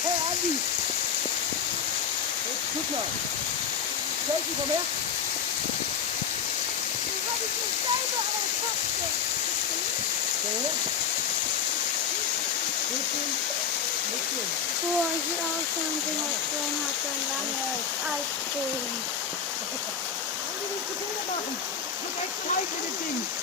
Hey Andi! Guck mal! Selten komm her! Du hattest mich selber erfasst. So. Bisschen. Boah, ich will auch so ein Ding aus so ein langes Eiscreme. Andi, willst du Bilder machen? Du kriegst Zeit mit dem Ding!